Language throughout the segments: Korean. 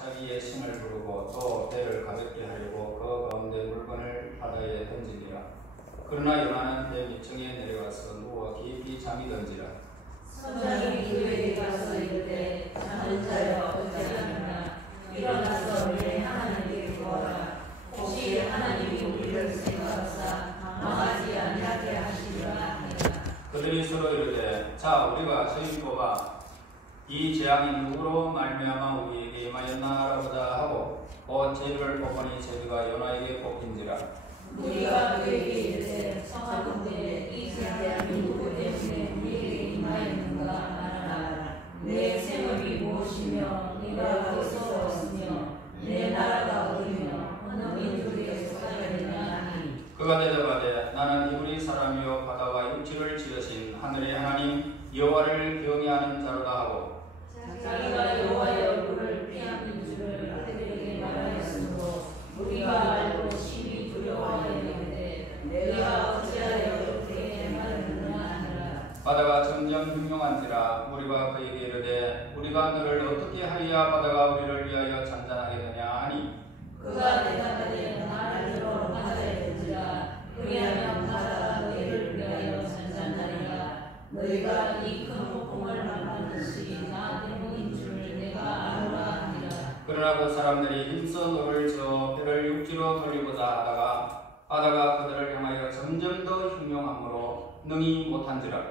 자기의 신을 부르고 또 배를 가볍게 하려고 그 가운데 물건을 바다에 던지니라. 그러나 요나는 배 밑층에 내려가서 누워 깊이 잠이 든지라. 선장이 그에게 가서 이르되 잠은 자여 어찌하느냐. 일어나서 내 하나님께 구하라. 혹시 하나님이 우리를 생각하사 망하지 아니하게 하시리라 하니라. 그들이 서로 이르되 자 우리가 저희 뽑아 이 재앙이 누구로 말미암아 우리에게 임하였나 알아보자 하고 곧 제비를 뽑으니 제비가 요나에게 뽑힌지라. 우리가 그에게 이르되 청하건대 이 재앙이 누구 때문에 우리에게 임하였는가 말하라. 내 생업이 무엇이며 네가 어디서 왔으며 내 나라가 어디며 어느 민족에 속하였느냐 하니. 그가 대답하되 나는 히브리 사람이요 바다와 육지를 지으신 하늘의 하나님 여호와를 경외하는 자로다 하고 자기가 여호와의 얼굴을 피하는 줄을 그들에게 말하였으므로 우리가 알고 심히 두려워하여 이르되 내가 어찌하여 그렇게 말하느냐 하니라. 바다가 점점 흉흉한지라 무리가 그에게 이르되 우리가 너를 어떻게 하여야 바다가 우리를 위하여 잔잔하게 되냐 하니 그가 대답하되 나를 들어 바다에 던지라. 그리하면 바다가 너희를 위하여 잔잔하리라. 너희가 이 큰 폭풍을 만난 것이 나 때문인 줄 내가 아노라 하니라. 그러나 그 사람들이 힘써 노를 저어 배를 육지로 돌리고자 하다가 바다가 그들을 향하여 점점 더 흉흉함으로 능히 못한지라.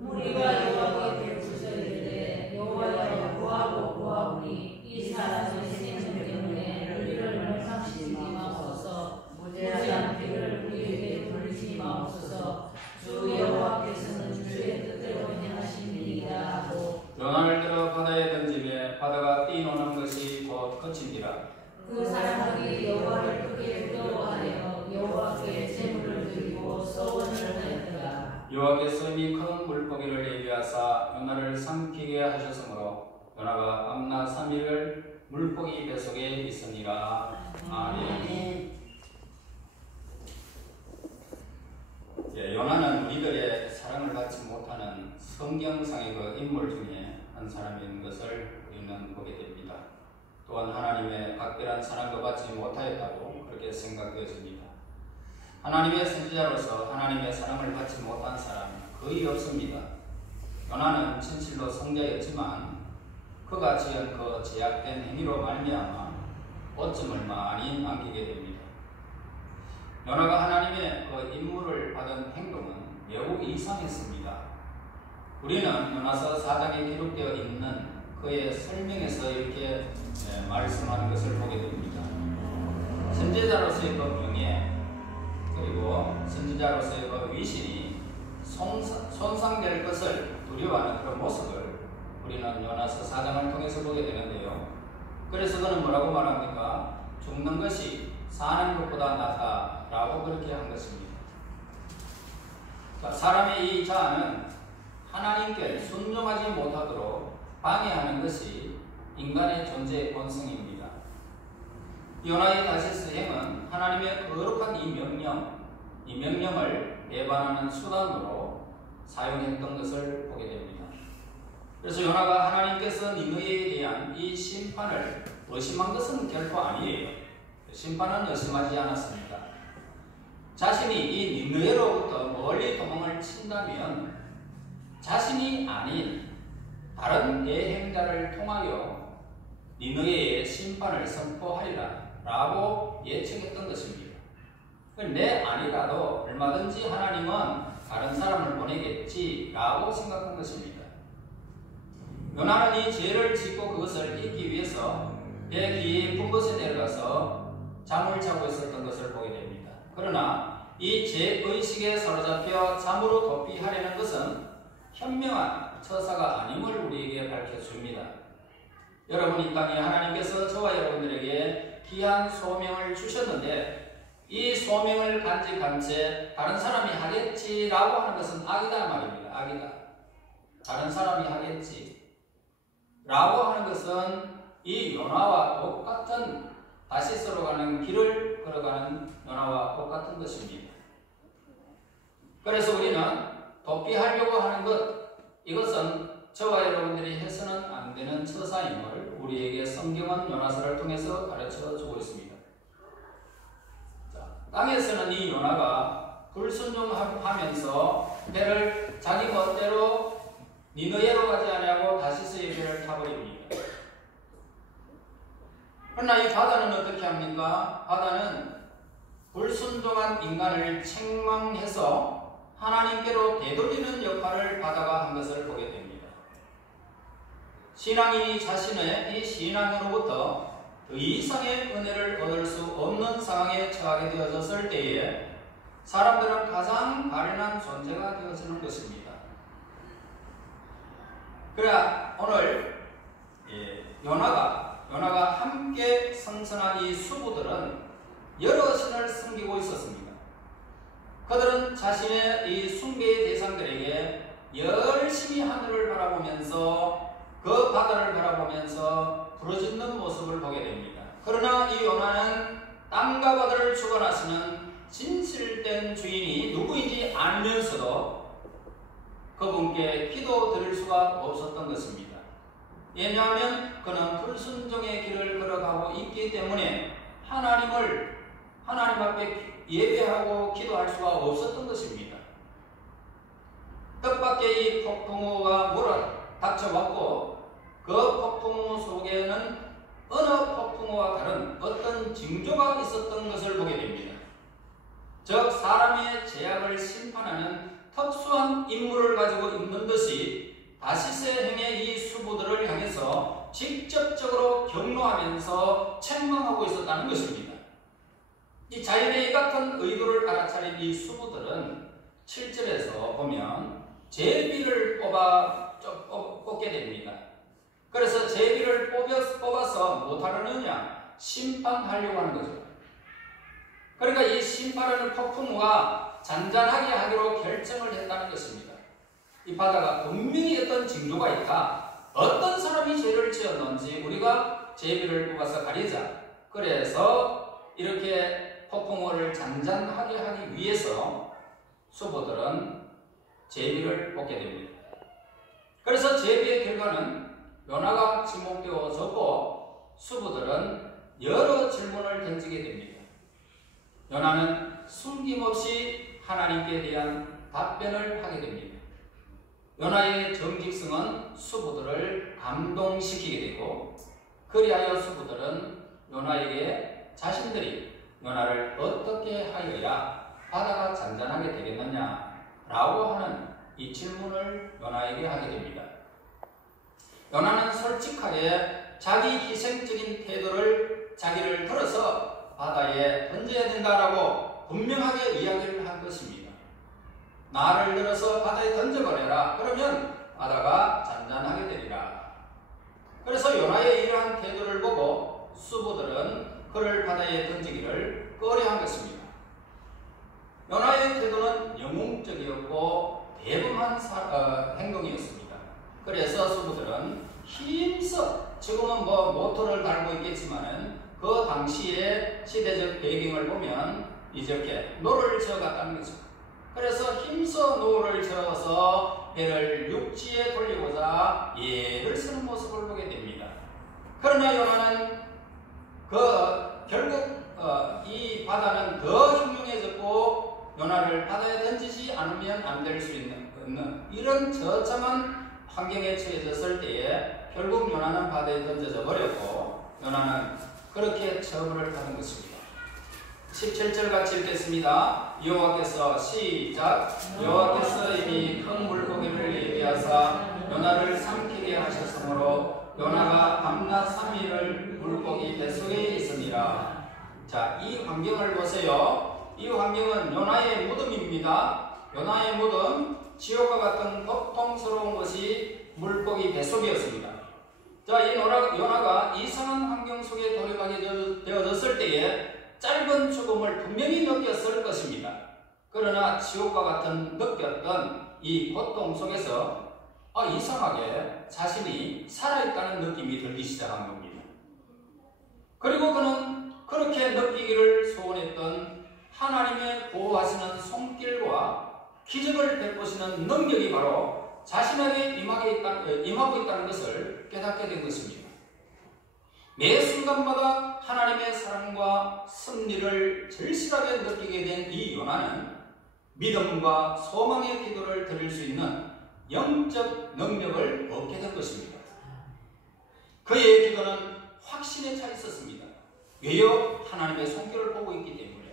우리가 여호와께 부르짖어 이르되 여호와여 구하고 구하오니 이 사람의 생명 때문에 우리를 멸망시키지 마옵소서. 무죄한 피를 우리에게 돌리지 마옵소서. 주 여호와께서는 주의 뜻대로 행하심이니이다 하고 요나를 들어 바다에 던지매 바다가 뛰노는 것이 곧 그친지라. 그 사람들이 여호와를 크게 부러워하여 여호와께 제물을 드리고 서원을 하였더라. 여호와께서 이미 큰 물고기를 예비하사 요나를 삼키게 하셨으므로 요나가 밤낮 3일을 물고기 뱃속에 있으니라. 아멘. 요나는 우리들의 사랑을 받지 못하는 성경상의 그 인물 중에 한 사람인 것을 우리는 보게 됩니다. 또한 하나님의 각별한 사랑도 받지 못하였다고 그렇게 생각되어집니다. 하나님의 선지자로서 하나님의 사랑을 받지 못한 사람이 거의 없습니다. 요나는 진실로 성자였지만 그가 지은 그 제약된 행위로 말미암아 오점을 많이 안기게 됩니다. 요나가 하나님의 그 임무를 받은 행동은 매우 이상했습니다. 우리는 요나서 4장에 기록되어 있는 그의 설명에서 이렇게 말씀하는 것을 보게 됩니다. 선지자로서의 그 명예 그리고 선지자로서의 그 위신이 손상될 것을 두려워하는 그런 모습을 우리는 요나서 4장을 통해서 보게 되는데요. 그래서 그는 뭐라고 말합니까? 죽는 것이 사는 것보다 낫다라고 그렇게 한 것입니다. 사람의 이 자아는 하나님께 순종하지 못하도록 방해하는 것이 인간의 존재의 본성입니다. 요나의 다시스 행은 하나님의 거룩한 이 명령을 배반하는 수단으로 사용했던 것을 보게 됩니다. 그래서 요나가 하나님께서 니느웨에 대한 이 심판을 의심한 것은 결코 아니에요. 심판은 의심하지 않았습니다. 자신이 이 니느웨로부터 멀리 도망을 친다면 자신이 아닌 다른 대행자를 통하여 니느웨의 심판을 선포하리라 라고 예측했던 것입니다. 내 아니라도 얼마든지 하나님은 다른 사람을 보내겠지 라고 생각한 것입니다. 요나는 이 죄를 짓고 그것을 잊기 위해서 배 깊은 곳에 내려가서 잠을 자고 있었던 것을 보게 됩니다. 그러나 이 죄의식에 사로잡혀 잠으로 도피하려는 것은 현명한 처사가 아님을 우리에게 밝혀줍니다. 여러분, 이 땅에 하나님께서 저와 여러분들에게 귀한 소명을 주셨는데 이 소명을 간직한 채 다른 사람이 하겠지라고 하는 것은 악이다 말입니다. 악이다. 다른 사람이 하겠지 라고 하는 것은 이 요나와 똑같은 다시스로 가는 길을 걸어가는 요나와 똑같은 것입니다. 그래서 우리는 도피하려고 하는 것, 이것은 저와 여러분들이 해서는 안 안 되는 처사임을 우리에게 성경은 요나서를 통해서 가르쳐 주고 있습니다. 자, 땅에서는 이 요나가 불순종하면서 배를 자기 멋대로 니느웨로 가지 아니하고 다시스의 배를 타버립니다. 그러나 이 바다는 어떻게 합니까? 바다는 불순종한 인간을 책망해서 하나님께로 되돌리는 역할을 바다가 한 것을 보게 됩니다. 신앙인이 자신의 이 신앙으로부터 더 이상의 은혜를 얻을 수 없는 상황에 처하게 되어졌을 때에 사람들은 가장 가련한 존재가 되어지는 것입니다. 그러나 오늘 요나가 함께 성선한 이 수부들은 여러 신을 섬기고 있었습니다. 그들은 자신의 이 숭배의 대상들에게 열심히 하늘을 바라보면서 그 바다를 바라보면서 부르짖는 모습을 보게 됩니다. 그러나 이 요나는 땅과 바다를 주관하시는 진실된 주인이 누구인지 알면서도 그분께 기도 드릴 수가 없었던 것입니다. 왜냐하면 그는 불순종의 길을 걸어가고 있기 때문에 하나님 앞에 예배하고 기도할 수가 없었던 것입니다. 뜻밖의 이 폭풍우가 몰아닥쳐왔고 그 폭풍우 속에는 어느 폭풍우와 다른 어떤 징조가 있었던 것을 보게 됩니다. 즉 사람의 죄악을 심판하는 특수한 임무를 가지고 있는 듯이 다시스의 행의 이 수부들을 향해서 직접적으로 경로하면서 책망하고 있었다는 것입니다. 이 자연의 이 같은 의도를 알아차린 이 수부들은 7절에서 보면 제비를 뽑게 됩니다. 그래서 제비를 뽑아서 못하려느냐? 심판하려고 하는 거죠. 그러니까 이 심판하는 폭풍우가 잔잔하게 하기로 결정을 했다는 것입니다. 이 바다가 분명히 어떤 징조가 있다. 어떤 사람이 죄를 지었는지 우리가 제비를 뽑아서 가리자. 그래서 이렇게 폭풍우를 잔잔하게 하기 위해서 수부들은 제비를 뽑게 됩니다. 그래서 제비의 결과는 요나가 지목되어졌고 수부들은 여러 질문을 던지게 됩니다. 요나는 숨김없이 하나님께 대한 답변을 하게 됩니다. 요나의 정직성은 수부들을 감동시키게 되고 그리하여 수부들은 요나에게 자신들이 요나를 어떻게 하여야 바다가 잔잔하게 되겠느냐 라고 하는 이 질문을 요나에게 하게 됩니다. 요나는 솔직하게 자기 희생적인 태도를 자기를 들어서 바다에 던져야 된다라고 분명하게 이야기를 한 것입니다. 나를 들어서 바다에 던져버려라. 그러면 바다가 잔잔하게 되리라. 그래서 요나의 이러한 태도를 보고 수부들은 그를 바다에 던지기를 꺼려한 것입니다. 요나의 태도는 영웅적이었고 대범한 행동이었습니다. 그래서 수부들은 힘써 지금은 모터를 달고 있겠지만은 그 당시의 시대적 배경을 보면 이렇게 노를 저어갔다는 거죠. 그래서 힘써 노를 저어서 배를 육지에 돌리고자 예를 쓰는 모습을 보게 됩니다. 그러나 요나는 결국 이 바다는 더 흉흉해졌고 요나를 바다에 던지지 않으면 안 될 수 있는 이런 처참한 환경에 처해졌을 때에 결국 요나는 바다에 던져져 버렸고 요나는 그렇게 처벌을 받은 것입니다. 17절 같이 읽겠습니다. 여호와께서 시작. 여호와께서 이미 큰 물고기를 예비하사 요나를 삼키게 하셨으므로 요나가 밤낮 3일을 물고기 뱃속에 있으니라. 자, 이 환경을 보세요. 이 환경은 요나의 무덤입니다. 요나의 무덤, 지옥과 같은 고통스러운 것이 물고기 뱃속이었습니다. 자, 이 요나가 이상한 환경 속에 돌아가게 되어졌을 때에 짧은 죽음을 분명히 느꼈을 것입니다. 그러나 지옥과 같은 느꼈던 이 고통 속에서 이상하게 자신이 살아있다는 느낌이 들기 시작한 겁니다. 그리고 그는 그렇게 느끼기를 소원했던 하나님의 보호하시는 손길과 기적을 베푸시는 능력이 바로 자신에게 임하고 있다는 것을 깨닫게 된 것입니다. 매 순간마다 하나님의 사랑과 섭리를 절실하게 느끼게 된 이 요나는 믿음과 소망의 기도를 드릴 수 있는 영적 능력을 얻게 된 것입니다. 그의 기도는 확신에 차 있었습니다. 왜요? 하나님의 손길을 보고 있기 때문에.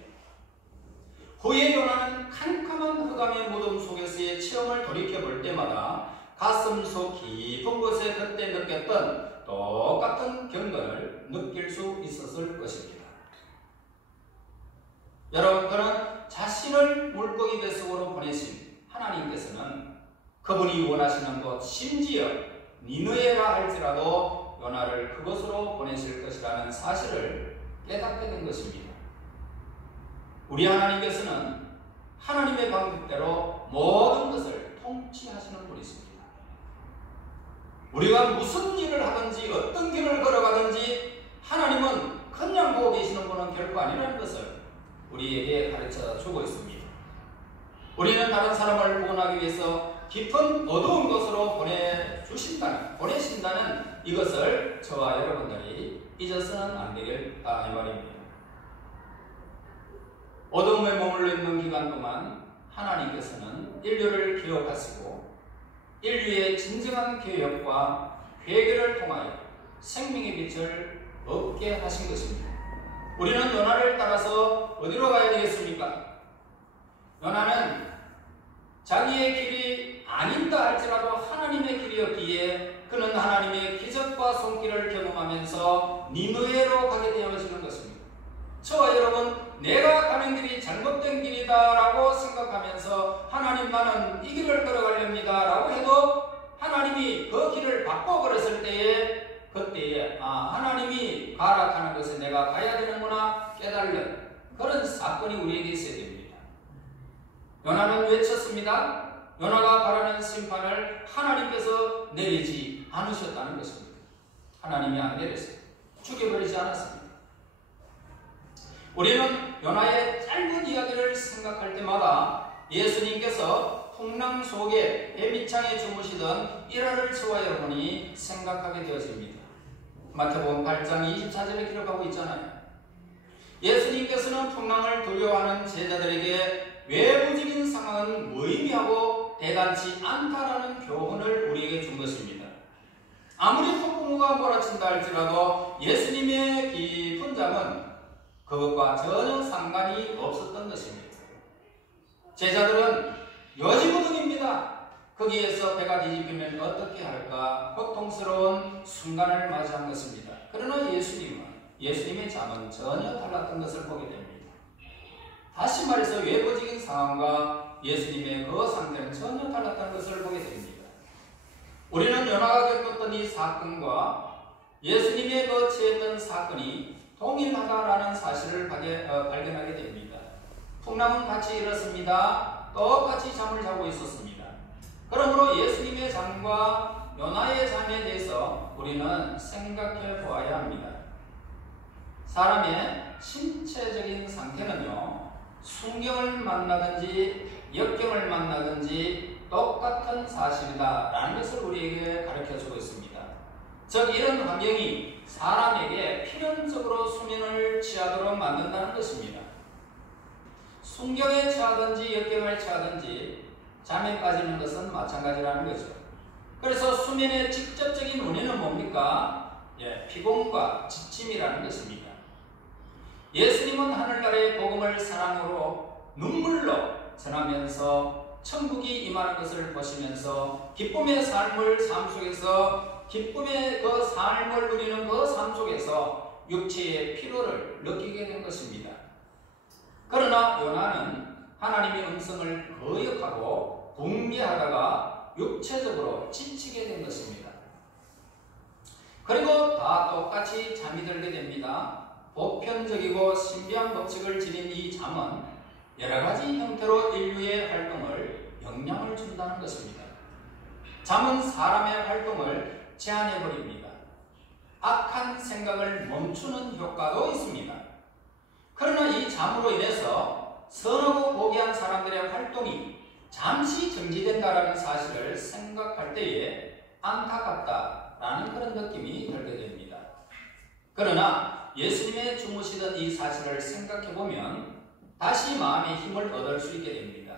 후에 요나는 캄캄한 흑암의 무덤 속에서의 체험을 돌이켜볼 때마다 가슴속 깊은 곳에 그때 느꼈던 똑같은 경건을 느낄 수 있었을 것입니다. 여러분, 그는 자신을 물고기 뱃속으로 보내신 하나님께서는 그분이 원하시는 곳, 심지어 니느웨라 할지라도 요나를 그곳으로 보내실 것이라는 사실을 깨닫게 된 것입니다. 우리 하나님께서는 하나님의 방법대로 모든 것을 통치하시는 분이십니다. 우리가 무슨 일을 하든지 어떤 길을 걸어가든지 하나님은 그냥 보고 계시는 분은 결코 아니라는 것을 우리에게 가르쳐 주고 있습니다. 우리는 다른 사람을 구원하기 위해서 깊은 어두운 곳으로 보내신다는 이것을 저와 여러분들이 잊어서는 안 되겠다 이 말입니다. 어둠에 머물러 있는 기간 동안 하나님께서는 인류를 기억하시고 인류의 진정한 개혁과 회개를 통하여 생명의 빛을 얻게 하신 것입니다. 우리는 요나를 따라서 어디로 가야 되겠습니까? 요나는 자기의 길이 아닌다 할지라도 하나님의 길이었기에 그는 하나님의 기적과 손길을 경험하면서 니느웨로 가게 되어지는 것입니다. 저와 여러분, 내가 가는 길이 잘못된 길이다라고 생각하면서 하나님 나는 이 길을 걸어가렵니다 라고 해도 하나님이 그 길을 바꿔버렸을 때에 그때에 하나님이 가라 하는 것에 내가 가야 되는구나 깨달는 그런 사건이 우리에게 있어야 됩니다. 요나는 외쳤습니다. 요나가 바라는 심판을 하나님께서 내리지 않으셨다는 것입니다. 하나님이 안 내렸어요. 죽여버리지 않았습니다. 우리는 요나의 짧은 이야기를 생각할 때마다 예수님께서 풍랑 속에 배밑창에 주무시던 일화를 저와 여러분이 생각하게 되어집니다. 마태복음 8장 24절에 기록하고 있잖아요. 예수님께서는 풍랑을 두려워하는 제자들에게 외부적인 상황은 무의미하고 대단치 않다라는 교훈을 우리에게 준 것입니다. 아무리 폭풍우가 몰아친다 할지라도 예수님의 깊은 잠은 그것과 전혀 상관이 없었던 것입니다. 제자들은 여지부등입니다. 거기에서 배가 뒤집히면 어떻게 할까 고통스러운 순간을 맞이한 것입니다. 그러나 예수님의 잠은 전혀 달랐던 것을 보게 됩니다. 다시 말해서 외부적인 상황과 예수님의 그 상태는 전혀 달랐다는 것을 보게 됩니다. 우리는 요나가 겪었던 이 사건과 예수님의 그 처했던 사건이 동일하다라는 사실을 발견하게 됩니다. 풍랑은 같이 일었습니다. 똑같이 잠을 자고 있었습니다. 그러므로 예수님의 잠과 요나의 잠에 대해서 우리는 생각해 보아야 합니다. 사람의 신체적인 상태는요, 순경을 만나든지 역경을 만나든지 똑같은 사실이다라는 것을 우리에게 가르쳐주고 있습니다. 즉 이런 환경이 사람에게 필연적으로 수면을 취하도록 만든다는 것입니다. 순경에 처하든지 역경을 처하든지 잠에 빠지는 것은 마찬가지라는 거죠. 그래서 수면의 직접적인 원인은 뭡니까? 피곤과 지침이라는 것입니다. 예수님은 하늘나라의 복음을 사랑으로 눈물로 전하면서 천국이 임하는 것을 보시면서 기쁨의 삶 속에서 기쁨의 그 삶을 누리는 그 삶 속에서 육체의 피로를 느끼게 된 것입니다. 그러나 요나는 하나님의 음성을 거역하고 붕괴하다가 육체적으로 지치게 된 것입니다. 그리고 다 똑같이 잠이 들게 됩니다. 보편적이고 신비한 법칙을 지닌 이 잠은 여러 가지 형태로 인류의 활동을 영향을 준다는 것입니다. 잠은 사람의 활동을 제한해버립니다. 악한 생각을 멈추는 효과도 있습니다. 그러나 이 잠으로 인해서 선하고 고귀한 사람들의 활동이 잠시 정지된다라는 사실을 생각할 때에 안타깝다라는 그런 느낌이 들게 됩니다. 그러나 예수님의 주무시던 이 사실을 생각해보면 다시 마음의 힘을 얻을 수 있게 됩니다.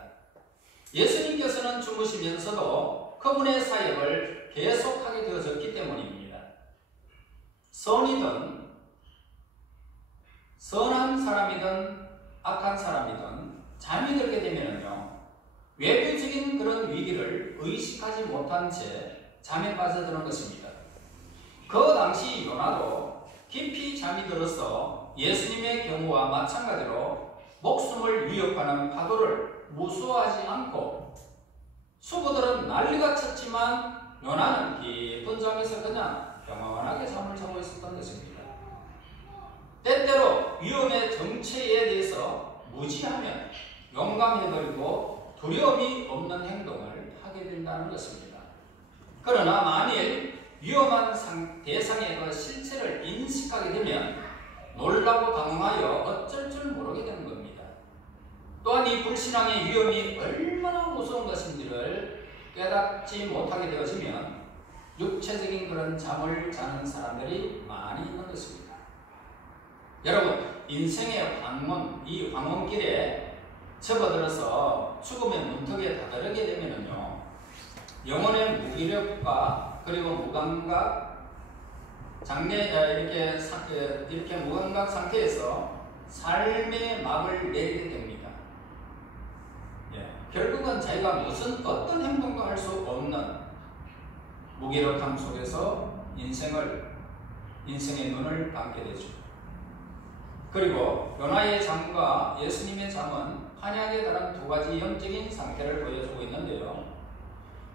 예수님께서는 주무시면서도 그분의 사역을 계속하게 되어졌기 때문입니다. 선이든 선한 사람이든 악한 사람이든 잠이 들게 되면요, 외부적인 그런 위기를 의식하지 못한 채 잠에 빠져드는 것입니다. 그 당시 요나도 깊이 잠이 들어서 예수님의 경우와 마찬가지로 목숨을 위협하는 파도를 무서워하지 않고, 수고들은 난리가 쳤지만 요나는 깊은 잠에서 그냥 평안하게 잠을 자고 있었던 것입니다. 때때로 위험의 정체에 대해서 무지하면 용감해버리고 두려움이 없는 행동을 하게 된다는 것입니다. 그러나 만일 위험한 대상의 그 실체를 인식하게 되면 놀라고 당황하여 어쩔 줄 모르게 되는 겁니다. 또한 이 불신앙의 위험이 얼마나 무서운 것인지를 깨닫지 못하게 되어지면 육체적인 그런 잠을 자는 사람들이 많이 있는 것입니다. 여러분, 인생의 황혼, 이 황혼길에 접어들어서 죽음의 문턱에 다다르게 되면요, 영혼의 무기력과 그리고 무감각 이렇게 무감각 상태에서 삶의 막을 내리게 됩니다. 결국은 자기가 어떤 행동도 할 수 없는 무기력함 속에서 인생의 눈을 감게 되죠. 그리고 요나의 잠과 예수님의 잠은 한약에 달한 두 가지 영적인 상태를 보여주고 있는데요.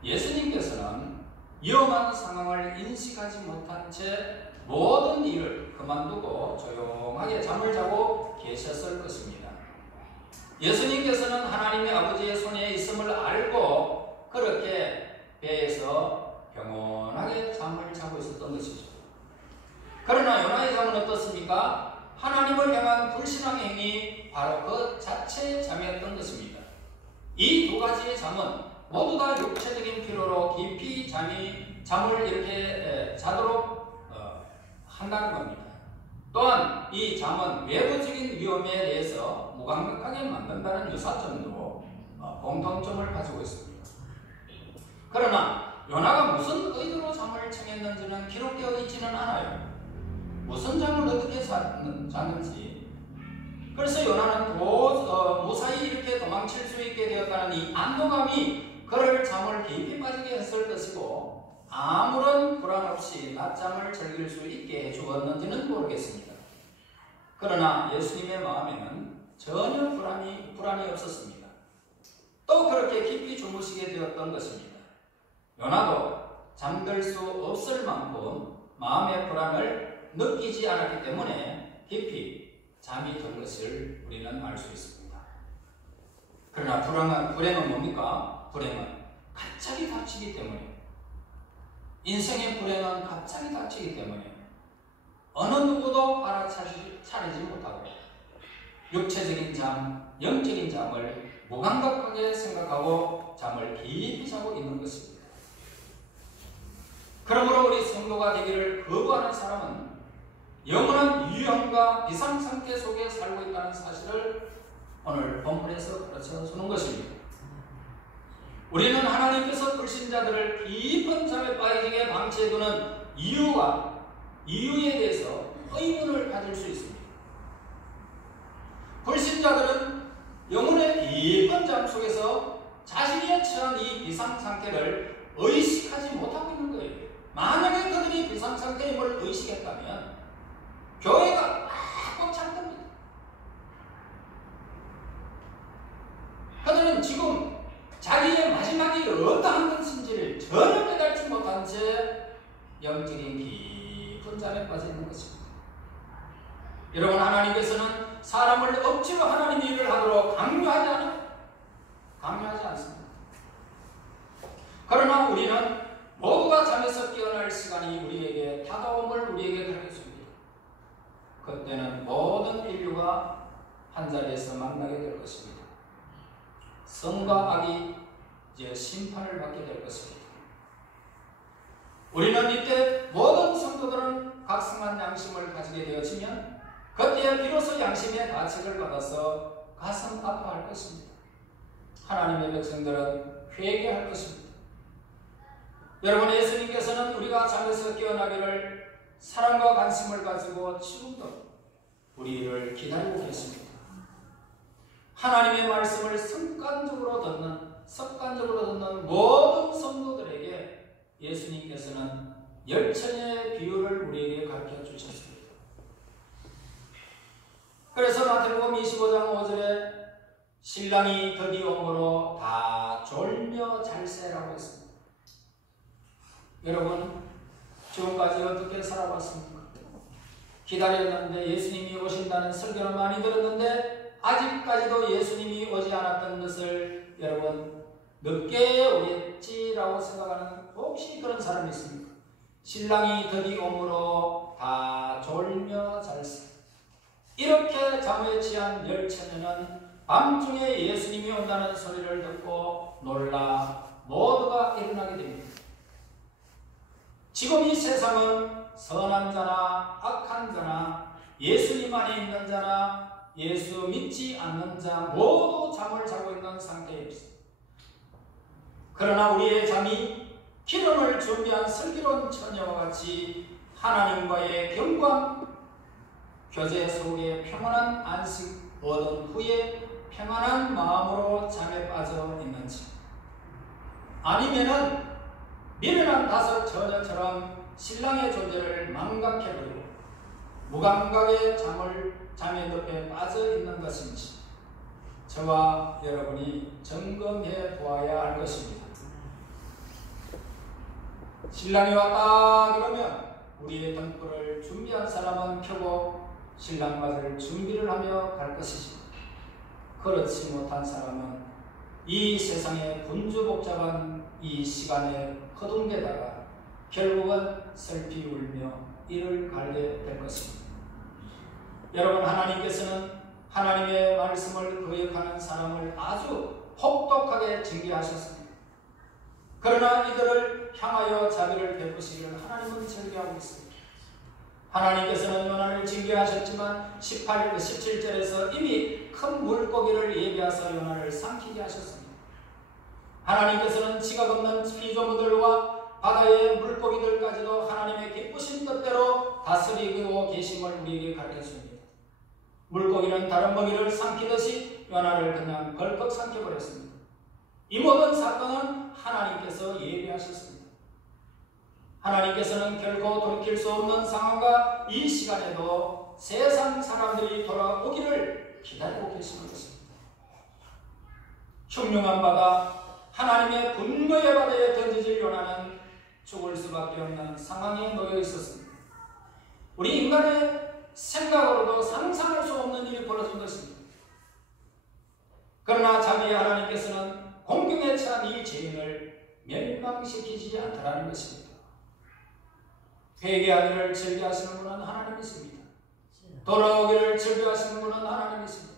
예수님께서는 위험한 상황을 인식하지 못한 채 모든 일을 그만두고 조용하게 잠을 자고 계셨을 것입니다. 예수님께서는 하나님의 아버지의 손에 있음을 알고 그렇게 배에서 평온하게 잠을 자고 있었던 것이죠. 그러나 요나의 잠은 어떻습니까? 하나님을 향한 불신앙의 행위, 바로 그 자체의 잠이었던 것입니다. 이 두 가지의 잠은 모두 다 육체적인 피로로 깊이 잠을 이렇게 자도록 한다는 겁니다. 또한 이 잠은 외부적인 위험에 대해서 무감각하게 만든다는 유사점도 공통점을 가지고 있습니다. 그러나 요나가 무슨 의도로 잠을 청했는지는 기록되어 있지는 않아요. 무슨 잠을 어떻게 잤는지. 그래서 요나는 무사히 이렇게 도망칠 수 있게 되었다는 이 안도감이 그를 잠을 깊이 빠지게 했을 것이고, 아무런 불안 없이 낮잠을 즐길 수 있게 해주었는지는 모르겠습니다. 그러나 예수님의 마음에는 전혀 불안이 없었습니다. 또 그렇게 깊이 주무시게 되었던 것입니다. 요나도 잠들 수 없을 만큼 마음의 불안을 느끼지 않았기 때문에 깊이 잠이 든 것을 우리는 알 수 있습니다. 그러나 불행은 뭡니까? 불행은 갑자기 닥치기 때문에, 인생의 불행은 갑자기 닥치기 때문에 어느 누구도 알아차리지 못하고 육체적인 잠, 영적인 잠을 무감각하게 생각하고 잠을 깊이 자고 있는 것입니다. 그러므로 우리 성도가 되기를 거부하는 사람은 영원한 유형과 비상상태 속에 살고 있다는 사실을 오늘 본문에서 가르쳐 주는 것입니다. 우리는 하나님께서 불신자들을 깊은 잠에 빠지게 방치해두는 이유에 대해서 의문을 가질 수 있습니다. 불신자들은 영혼의 깊은 잠 속에서 자신이 처한 이 비상상태를 의식하지 못하고 있는 거예요. 만약에 그들이 비상상태임을 의식했다면 교회가 꽉 찰 겁니다. 그들은 지금 자기의 마지막이 어떠한 것인지를 전혀 깨닫지 못한 채 영적인 깊은 잠에 빠져 있는 것입니다. 여러분, 하나님께서는 사람을 억지로 하나님의 일을 하도록 강요하지 않습니다. 그러나 우리는 모두가 잠에서 깨어날 시간이 우리에게 다가옴을 우리에게 가르쳐줍니다. 그때는 모든 인류가 한자리에서 만나게 될 것입니다. 성과 악이 이제 심판을 받게 될 것입니다. 우리는 이때 모든 성도들은 각성한 양심을 가지게 되어지면 그때 비로소 양심의 가책을 받아서 가슴 아파할 것입니다. 하나님의 백성들은 회개할 것입니다. 여러분, 예수님께서는 우리가 잠에서 깨어나기를 사랑과 관심을 가지고 지금도 우리를 기다리고 계십니다. 하나님의 말씀을 습관적으로 듣는 모든 성도들에게 예수님께서는 열천의 비유를 우리에게 가르쳐 주셨습니다. 그래서 마태복음 25장 5절에 신랑이 드디어 오므로 다 졸며 잘세라고 했습니다. 여러분, 지금까지 어떻게 살아봤습니까? 기다렸는데 예수님이 오신다는 설교는 많이 들었는데 아직까지도 예수님이 오지 않았던 것을 여러분 늦게 오겠지라고 생각하는 혹시 그런 사람이 있습니까? 신랑이 드디어 오므로 다 졸며 잘세. 이렇게 잠에 취한 열처녀는 밤중에 예수님이 온다는 소리를 듣고 놀라 모두가 일어나게 됩니다. 지금 이 세상은 선한 자나 악한 자나 예수님 안에 있는 자나 예수 믿지 않는 자 모두 잠을 자고 있는 상태입니다. 그러나 우리의 잠이 기름을 준비한 슬기로운 처녀와 같이 하나님과의 경관 교제 속에 평안한 안식 얻은 후에 평안한 마음으로 잠에 빠져 있는지, 아니면은 미련한 다섯 처녀처럼 신랑의 존재를 망각해버리고 무감각의 잠에 늪에 빠져 있는 것인지 저와 여러분이 점검해 보아야 할 것입니다. 신랑이 왔다 그러면 우리의 등불을 준비한 사람은 켜고 신랑 맞을 준비를 하며 갈 것이지, 그렇지 못한 사람은 이 세상의 분주복잡한 이 시간에 허둥대다가 결국은 슬피 울며 이를 갈게 될 것입니다. 여러분, 하나님께서는 하나님의 말씀을 거역하는 사람을 아주 혹독하게 징계하셨습니다. 그러나 이들을 향하여 자비를 베푸시기를 하나님은 절개하고 있습니다. 하나님께서는 요나를 징계하셨지만 17절에서 이미 큰 물고기를 예비하사 요나를 삼키게 하셨습니다. 하나님께서는 지각 없는 피조물들과 바다의 물고기들까지도 하나님의 기쁘신 뜻대로 다스리고 계심을 우리에게 가르쳐줍니다. 물고기는 다른 먹이를 삼키듯이 요나를 그냥 벌컥 삼켜버렸습니다. 이 모든 사건은 하나님께서 예비하셨습니다. 하나님께서는 결코 돌이킬 수 없는 상황과 이 시간에도 세상 사람들이 돌아오기를 기다리고 계시는 것입니다. 흉흉한 바다, 하나님의 분노의 바다에 던져질 요나는 죽을 수밖에 없는 상황에 놓여 있었습니다. 우리 인간의 생각으로도 상상할 수 없는 일이 벌어진 것입니다. 그러나 자기의 하나님께서는 공경에 처한 이 죄인을 멸망시키지 않더라는 것입니다. 회개하기를 즐겨하시는 분은 하나님이십니다. 돌아오기를 즐겨하시는 분은 하나님이십니다.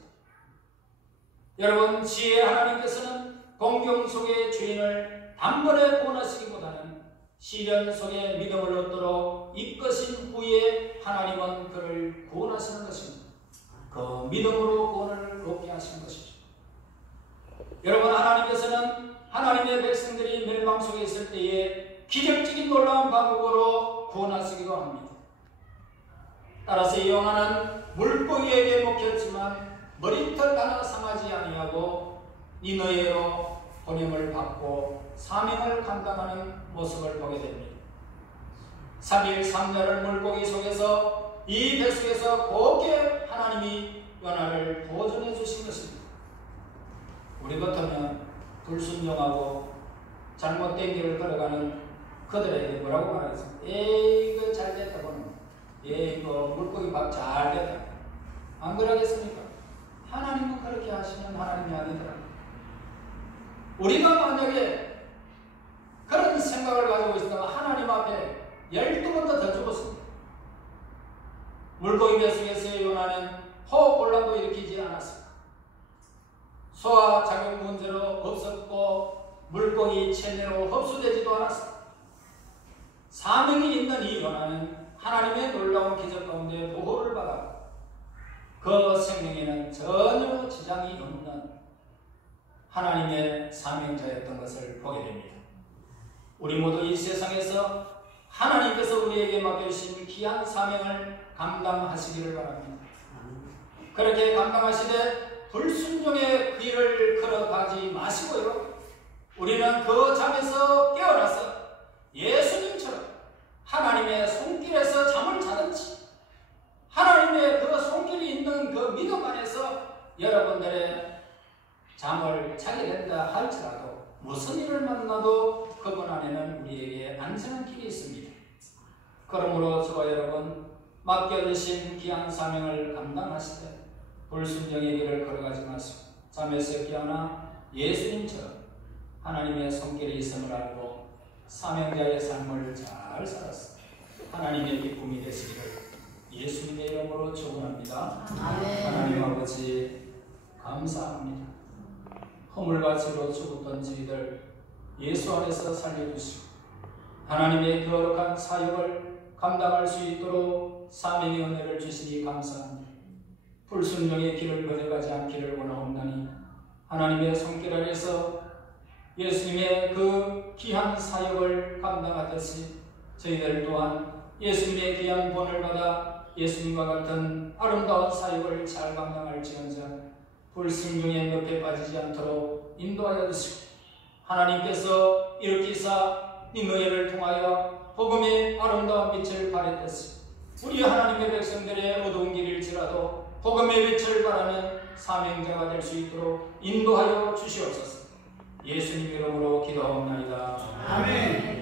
여러분, 지혜의 하나님께서는 공경 속의 죄인을 단번에 구원하시기보다는 시련 속에 믿음을 얻도록 이끄신 후에 하나님은 그를 구원하시는 것입니다. 그 믿음으로 구원을 얻게 하시는 것이죠. 여러분, 하나님께서는 하나님의 백성들이 멸망 속에 있을 때에 기적적인 놀라운 방법으로 구원하시기도 합니다. 따라서 이 요나는 물고기에게 먹혔지만 머리털 하나 상하지 아니하고 니느웨로 보냄을 받고 사명을 감당하는 모습을 보게 됩니다. 3일 3열을 물고기 속에서 이 뱃속에서 곱게 하나님이 요나를 보존해 주신 것입니다. 우리 같으면 불순종하고 잘못된 길을 걸어가는 그들에게 뭐라고 말하겠습니까? 이거 잘 됐다고는, 이거 물고기 밥 잘 됐다, 안 그러겠습니까? 하나님은 그렇게 하시는 하나님이 아니더라고요. 우리가 만약에 그런 생각을 가지고 있다면 하나님 앞에 12번 더 죽었습니다. 물고기 뱃속에서의 요나는 호흡곤란도 일으키지 않았습니다. 소화 작용 문제로 없었고 물고기 체내로 흡수되지도 않았습니다. 사명이 있는 이 요나는 하나님의 놀라운 기적 가운데 보호를 받아 그 생명에는 전혀 지장이 없는 하나님의 사명자였던 것을 보게 됩니다. 우리 모두 이 세상에서 하나님께서 우리에게 맡겨주신 귀한 사명을 감당하시기를 바랍니다. 그렇게 감당하시되 불순종의 길을 걸어가지 마시고요. 우리는 그 잠에서 깨어나서 예수님처럼 하나님의 손길에서 잠을 자든지 하나님의 그 손길이 있는 그 믿음 안에서 여러분들의 잠을 자게 된다 할지라도 무슨 일을 만나도 그분 안에는 우리에게 안전한 길이 있습니다. 그러므로 저와 여러분 맡겨주신 귀한 사명을 감당하시되 불순종의 길을 걸어가지 마시고 잠에서 깨어나 예수님처럼 하나님의 손길이 있음을 알고 사명자의 삶을 잘 살았습니다. 하나님의 기쁨이 되시기를 예수님의 이름으로 축원합니다. 하나님 아버지 감사합니다. 허물같이로 죽었던 저희들 예수 안에서 살려주시고 하나님의 거룩한 사역을 감당할 수 있도록 사명의 은혜를 주시니 감사합니다. 불순종의 길을 걸어가지 않기를 원하옵나니 하나님의 손길 아래서 예수님의 그 귀한 사역을 감당하듯이 저희들 또한 예수님의 귀한 본을 받아 예수님과 같은 아름다운 사역을 잘 감당할지언정 불순종의 늪에 빠지지 않도록 인도하여 주시고 하나님께서 일으키사 니느웨를 통하여 복음의 아름다운 빛을 발했듯이 우리 하나님의 백성들의 어두운 길일지라도 복음의 빛을 발하는 사명자가 될 수 있도록 인도하여 주시옵소서. 예수님 이름으로 기도하옵나이다. 아멘.